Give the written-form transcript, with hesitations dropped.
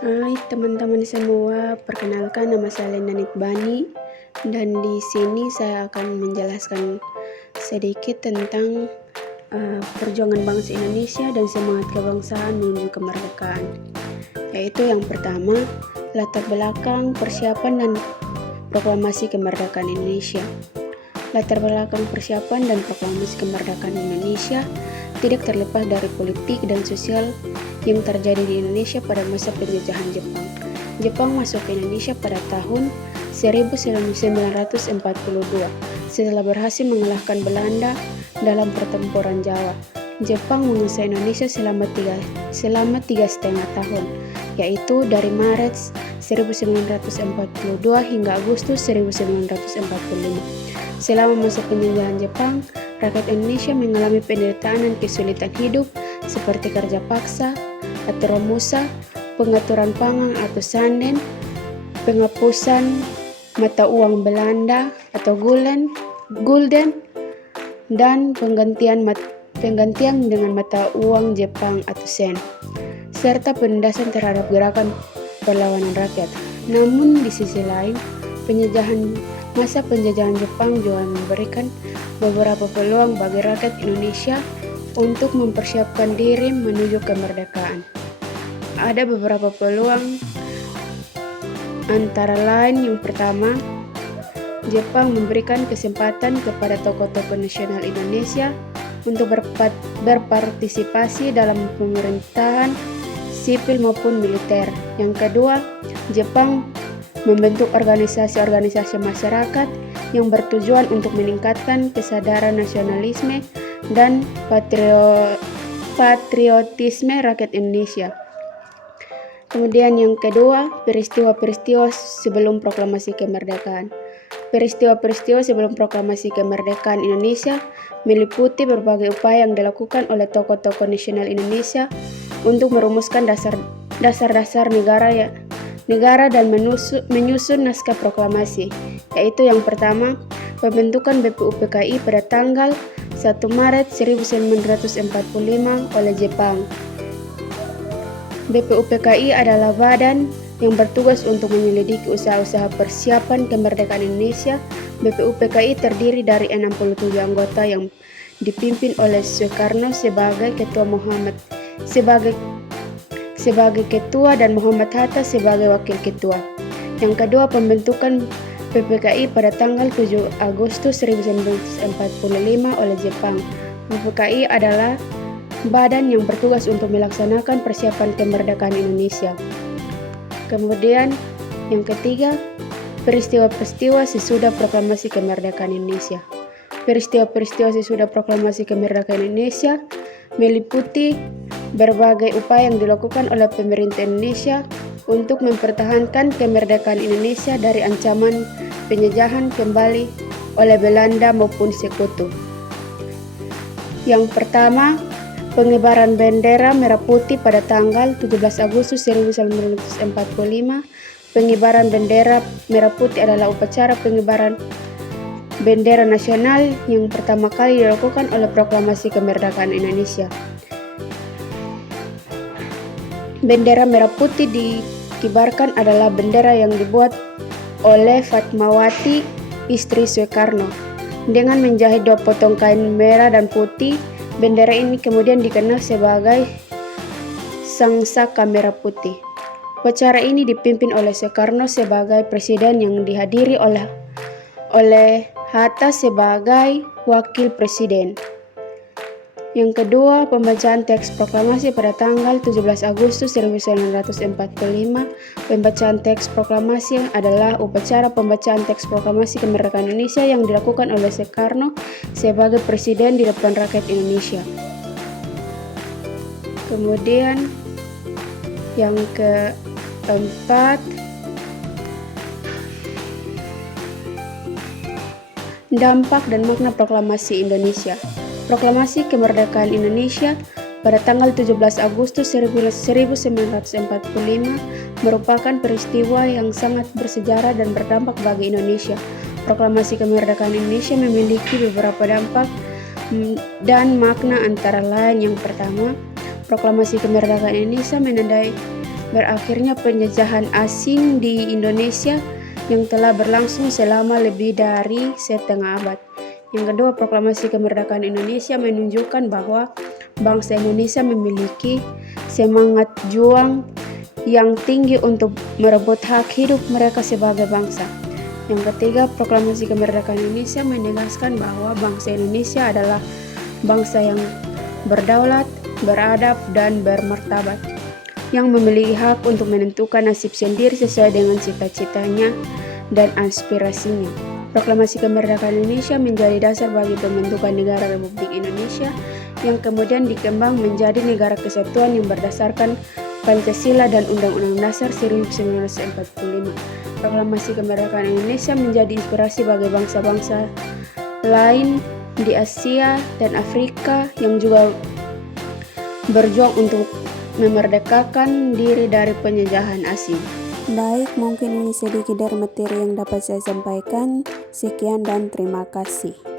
Hai teman-teman semua, perkenalkan nama saya Lena Nitbani dan di sini saya akan menjelaskan sedikit tentang perjuangan bangsa Indonesia dan semangat kebangsaan menuju kemerdekaan. Yaitu yang pertama, latar belakang, persiapan dan proklamasi kemerdekaan Indonesia. Latar belakang persiapan dan proklamasi kemerdekaan Indonesia tidak terlepas dari politik dan sosial yang terjadi di Indonesia pada masa penjajahan Jepang. Jepang masuk ke Indonesia pada tahun 1942 setelah berhasil mengalahkan Belanda dalam pertempuran Jawa. Jepang menguasai Indonesia selama 3,5 tahun, yaitu dari Maret 1942 hingga Agustus 1945. Selama masa penjajahan Jepang, rakyat Indonesia mengalami penderitaan dan kesulitan hidup seperti kerja paksa atau romusa, pengaturan pangan atau sanden, penghapusan mata uang Belanda atau gulden, dan penggantian dengan mata uang Jepang atau sen, serta penindasan terhadap gerakan perlawanan rakyat. Namun di sisi lain, masa penjajahan Jepang juga memberikan beberapa peluang bagi rakyat Indonesia untuk mempersiapkan diri menuju kemerdekaan. Ada beberapa peluang, antara lain yang pertama, Jepang memberikan kesempatan kepada tokoh-tokoh nasional Indonesia untuk berpartisipasi dalam pemerintahan sipil maupun militer. Yang kedua, Jepang membentuk organisasi-organisasi masyarakat yang bertujuan untuk meningkatkan kesadaran nasionalisme dan patriotisme rakyat Indonesia. Kemudian yang kedua, peristiwa-peristiwa sebelum proklamasi kemerdekaan. Peristiwa-peristiwa sebelum proklamasi kemerdekaan Indonesia meliputi berbagai upaya yang dilakukan oleh tokoh-tokoh nasional Indonesia untuk merumuskan dasar-dasar negara dan menyusun naskah proklamasi, yaitu yang pertama, pembentukan BPUPKI pada tanggal 1 Maret 1945 oleh Jepang. BPUPKI adalah badan yang bertugas untuk menyelidiki usaha-usaha persiapan kemerdekaan Indonesia. BPUPKI terdiri dari 67 anggota yang dipimpin oleh Soekarno sebagai ketua dan Muhammad Hatta sebagai wakil ketua. Yang kedua, pembentukan PPKI pada tanggal 7 Agustus 1945 oleh Jepang. PPKI adalah badan yang bertugas untuk melaksanakan persiapan kemerdekaan Indonesia. Kemudian yang ketiga, peristiwa-peristiwa sesudah proklamasi kemerdekaan Indonesia. Peristiwa-peristiwa sesudah proklamasi kemerdekaan Indonesia meliputi berbagai upaya yang dilakukan oleh pemerintah Indonesia untuk mempertahankan kemerdekaan Indonesia dari ancaman penjajahan kembali oleh Belanda maupun sekutu. Yang pertama, pengibaran bendera merah putih pada tanggal 17 Agustus 1945. Pengibaran bendera merah putih adalah upacara pengibaran bendera nasional yang pertama kali dilakukan oleh proklamasi kemerdekaan Indonesia. Bendera merah putih dikibarkan adalah bendera yang dibuat oleh Fatmawati, istri Soekarno, dengan menjahit 2 potong kain merah dan putih. Bendera ini kemudian dikenal sebagai Sang Saka Merah Putih. Upacara ini dipimpin oleh Soekarno sebagai presiden yang dihadiri oleh Hatta sebagai wakil presiden. Yang kedua, pembacaan teks proklamasi pada tanggal 17 Agustus 1945. Pembacaan teks proklamasi adalah upacara pembacaan teks proklamasi kemerdekaan Indonesia yang dilakukan oleh Soekarno sebagai presiden di depan rakyat Indonesia. Kemudian yang keempat, dampak dan makna proklamasi Indonesia. Proklamasi kemerdekaan Indonesia pada tanggal 17 Agustus 1945 merupakan peristiwa yang sangat bersejarah dan berdampak bagi Indonesia. Proklamasi kemerdekaan Indonesia memiliki beberapa dampak dan makna, antara lain yang pertama, Proklamasi Kemerdekaan Indonesia menandai berakhirnya penjajahan asing di Indonesia yang telah berlangsung selama lebih dari setengah abad. Yang kedua, Proklamasi Kemerdekaan Indonesia menunjukkan bahwa bangsa Indonesia memiliki semangat juang yang tinggi untuk merebut hak hidup mereka sebagai bangsa. Yang ketiga, Proklamasi Kemerdekaan Indonesia menegaskan bahwa bangsa Indonesia adalah bangsa yang berdaulat, beradab, dan bermartabat, yang memiliki hak untuk menentukan nasib sendiri sesuai dengan cita-citanya dan aspirasinya. Proklamasi Kemerdekaan Indonesia menjadi dasar bagi pembentukan negara Republik Indonesia yang kemudian dikembang menjadi negara kesatuan yang berdasarkan Pancasila dan Undang-Undang Dasar 1945. Proklamasi Kemerdekaan Indonesia menjadi inspirasi bagi bangsa-bangsa lain di Asia dan Afrika yang juga berjuang untuk memerdekakan diri dari penjajahan asing. Baik, mungkin ini sedikit dari materi yang dapat saya sampaikan. Sekian dan terima kasih.